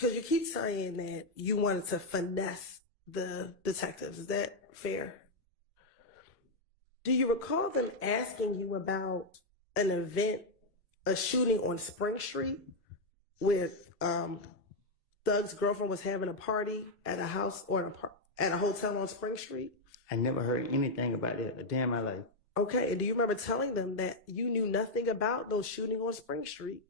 Because you keep saying that you wanted to finesse the detectives. Is that fair? Do you recall them asking you about an event, a shooting on Spring Street where Thug's girlfriend was having a party at a house or at a hotel on Spring Street? I never heard anything about that a day in my life. Okay, and do you remember telling them that you knew nothing about those shootings on Spring Street?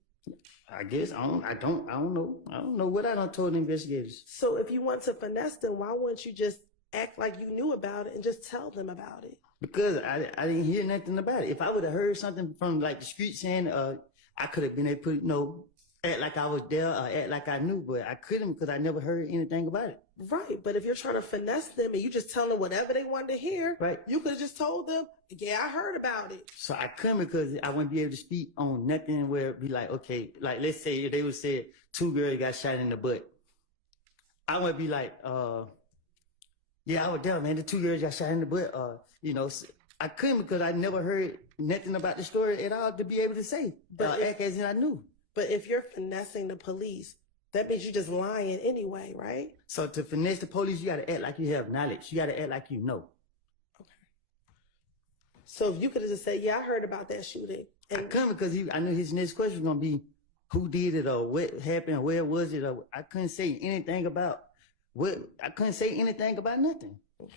I guess I don't know. I don't know what I done told the investigators. So if you want to finesse them, why wouldn't you just act like you knew about it and just tell them about it? Because I didn't hear nothing about it. If I would have heard something from like the street saying, I could have been able to, act like I was there or act like I knew, but I couldn't because I never heard anything about it. Right, but if you're trying to finesse them and you just tell them whatever they wanted to hear, right, you could have just told them, yeah, I heard about it. So I couldn't because I wouldn't be able to speak on nothing where it'd be like, okay, like let's say they would say 2 girls got shot in the butt. I would be like, yeah, I was there, man. The 2 girls got shot in the butt. I couldn't because I never heard nothing about the story at all to be able to say, act as if I knew. But if you're finessing the police, that means you're just lying anyway, right? So to finesse the police, you got to act like you have knowledge. You got to act like you know. Okay. So if you could have just said, yeah, I heard about that shooting. And I couldn't because I knew his next question was going to be who did it or what happened or where was it. Or I couldn't say anything about nothing. Okay.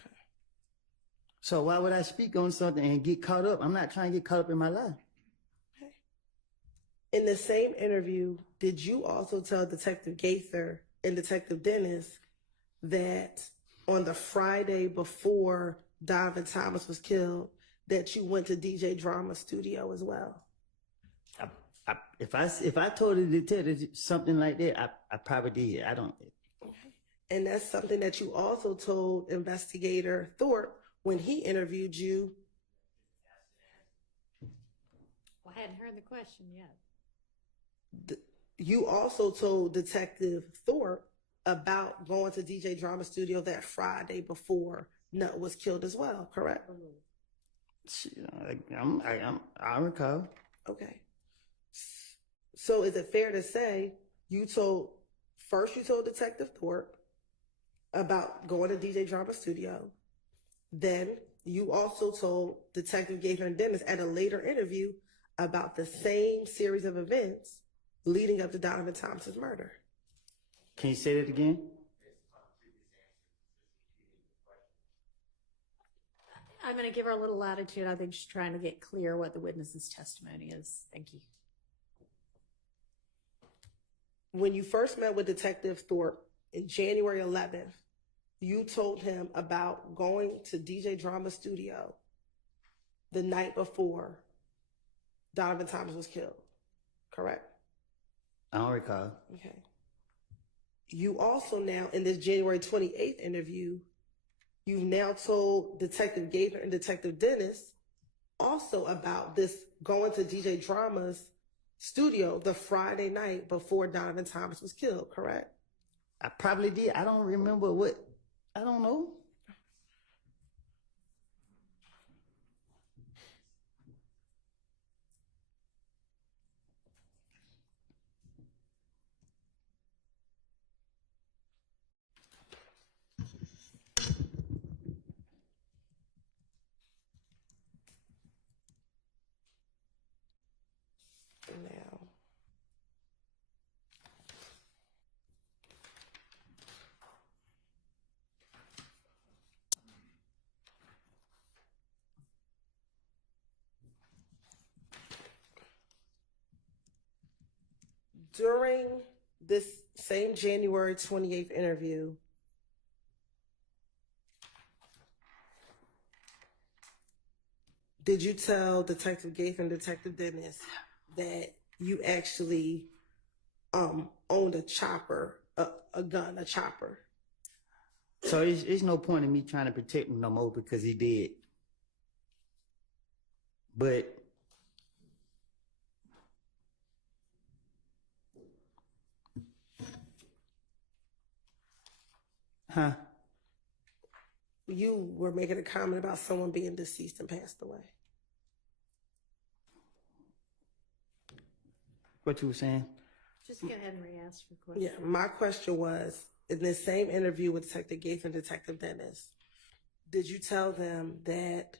So why would I speak on something and get caught up? I'm not trying to get caught up in my life. In the same interview, did you also tell Detective Gaither and Detective Dennis that on the Friday before Donovan Thomas was killed, that you went to DJ Drama's studio as well? If I told the detective something like that, I probably did. I don't. Okay. And that's something that you also told Investigator Thorpe when he interviewed you. Well, I hadn't heard the question yet. You also told Detective Thorpe about going to DJ Drama Studio that Friday before Nut was killed as well, correct? I recall. Okay. So is it fair to say you told Detective Thorpe about going to DJ Drama Studio, then you also told Detective Gaither and Dennis at a later interview about the same series of events leading up to Donovan Thomas's murder? Can you say that again? I'm going to give her a little latitude. I think she's trying to get clear what the witness's testimony is. Thank you. When you first met with Detective Thorpe in January 11th, you told him about going to DJ Drama Studio the night before Donovan Thomas was killed, correct? I don't recall. Okay. You also now, in this January 28th interview, you've now told Detective Gaither and Detective Dennis also about this going to DJ Drama's studio the Friday night before Donovan Thomas was killed, correct? I probably did. I don't remember what. I don't know. Now, during this same January 28th interview, did you tell Detective Gaither and Detective Dennis that you actually owned a chopper, a gun, a chopper? So it's no point in me trying to protect him no more because he did. But you were making a comment about someone being deceased and passed away. What you were saying? Just go ahead and re-ask your question. Yeah, my question was, in this same interview with Detective Gaither and Detective Dennis, did you tell them that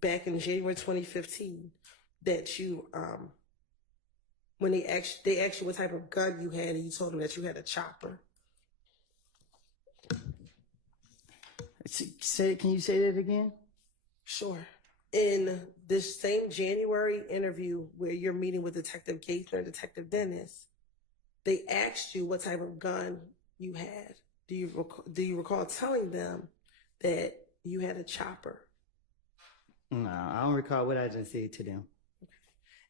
back in January 2015 that you, when they asked you what type of gun you had, and you told them that you had a chopper? Can you say that again? Sure. In this same January interview where you're meeting with Detective Gaither and Detective Dennis, they asked you what type of gun you had. Do you recall telling them that you had a chopper? No, I don't recall what I just said to them.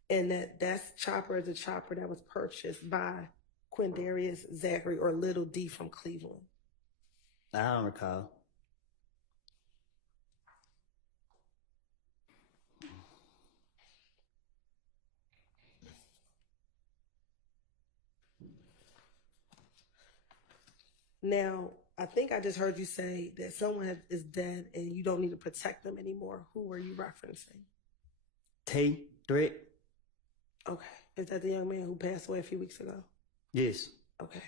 And that chopper is a chopper that was purchased by Quindarius Zachary, or Little D, from Cleveland. I don't recall. Now, I think I just heard you say that someone is dead and you don't need to protect them anymore. Who were you referencing? Tay Threat? Okay. Is that the young man who passed away a few weeks ago? Yes. Okay.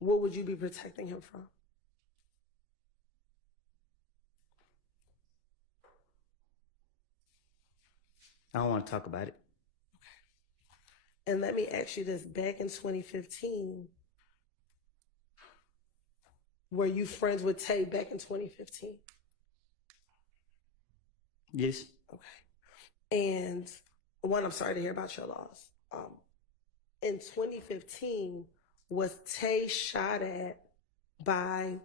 What would you be protecting him from? I don't want to talk about it. Okay. And let me ask you this. Back in 2015, were you friends with Tay back in 2015? Yes. Okay. And one, I'm sorry to hear about your loss. In 2015, was Tay shot at by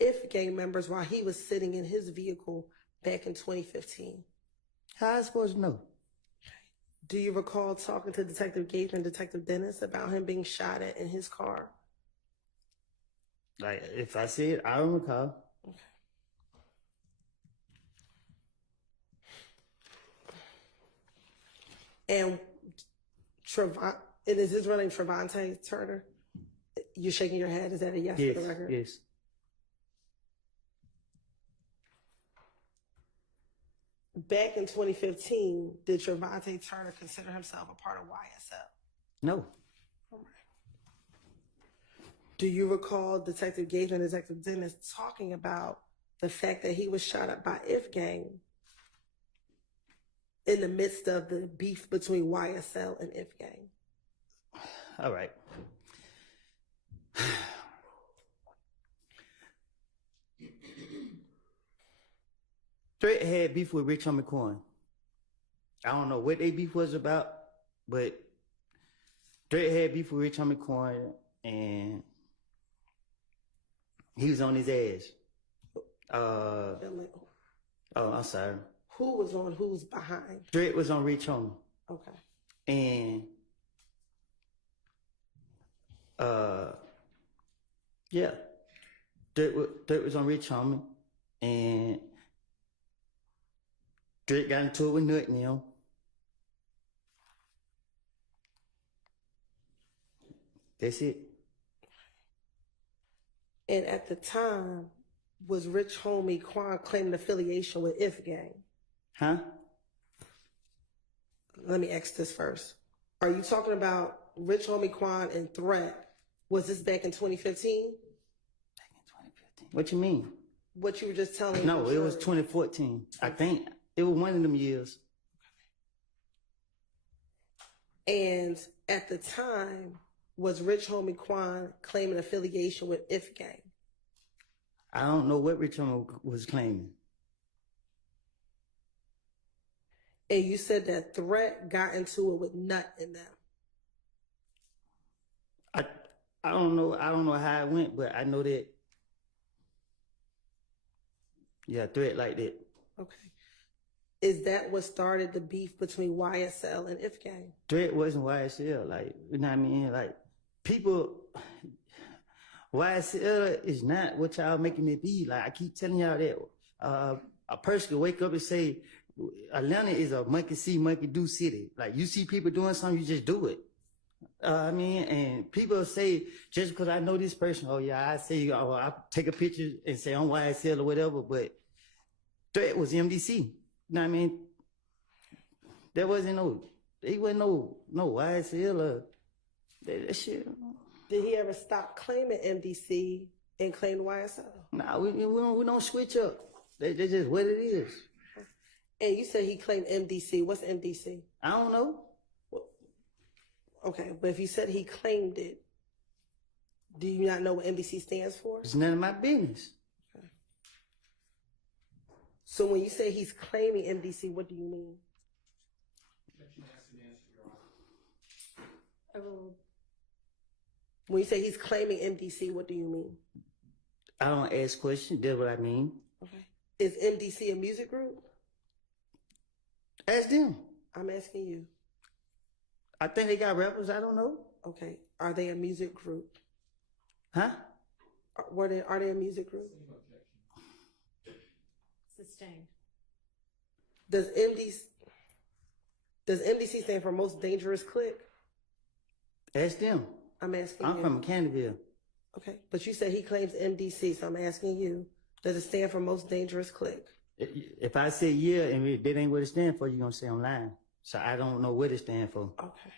IF gang members while he was sitting in his vehicle back in 2015? How I supposed to know? Do you recall talking to Detective Gaither and Detective Dennis about him being shot at in his car? Like, if I see it, I don't recall. Okay. And Trevon, and is his real name Deamonte Turner? You're shaking your head. Is that a yes Yes. for the record? Yes. Back in 2015, did Deamonte Turner consider himself a part of YSL? No. All right. Do you recall Detective Gaither and Detective Dennis talking about the fact that he was shot at by IF gang in the midst of the beef between YSL and IF gang? All right. Threat had beef with Rich Homie Coin. I don't know what they beef was about, but Threat had beef with Rich Homie Coin, and he was on his ass. I'm sorry. Who was on who's behind? Threat was on Rich Homie. Okay. And yeah, Threat was on Rich Homie, and Threat got into it with Nut and them. That's it. And at the time, was Rich Homie Quan claiming affiliation with IF gang? Huh? Let me ask this first. Are you talking about Rich Homie Quan and Threat? Was this back in 2015? Back in 2015. What you mean? What you were just telling me? No, it was 2014. I think it was one of them years. And at the time, was Rich Homie Quan claiming affiliation with IF gang? I don't know what Rich Homie was claiming. And you said that Threat got into it with Nut and them. I don't know how it went, but I know that. Yeah, Threat like that. Okay. Is that what started the beef between YSL and IF gang? Threat wasn't YSL, like, you know what I mean? Like, people, YSL is not what y'all making it be. Like, I keep telling y'all that a person can wake up and say, Atlanta is a monkey see, monkey do city. Like, you see people doing something, you just do it. And people say, just because I know this person, oh yeah, I say, oh, I take a picture and say I'm YSL or whatever, but Threat was MDC. You know what I mean? There wasn't no YSL or That shit. Did he ever stop claiming MDC and claim YSL? Nah, we don't switch up. That's just what it is. And you said he claimed MDC. What's MDC? I don't know. Okay, but if you said he claimed it, do you not know what MDC stands for? It's none of my business. Okay. So when you say he's claiming MDC, what do you mean? When you say he's claiming MDC, what do you mean? I don't ask questions. That's what I mean. Okay. Is MDC a music group? Ask them. I'm asking you. I think they got rappers. I don't know. Okay. Are they a music group? Huh? Are they a music group? Sustained. Does MDC stand for most dangerous clique? Ask them. I'm asking I'm you. from Canterville. Okay. But you said he claims MDC, so I'm asking you, does it stand for most dangerous clique? If I say yeah and that ain't what it stands for, you're going to say I'm lying. So I don't know what it stands for. Okay.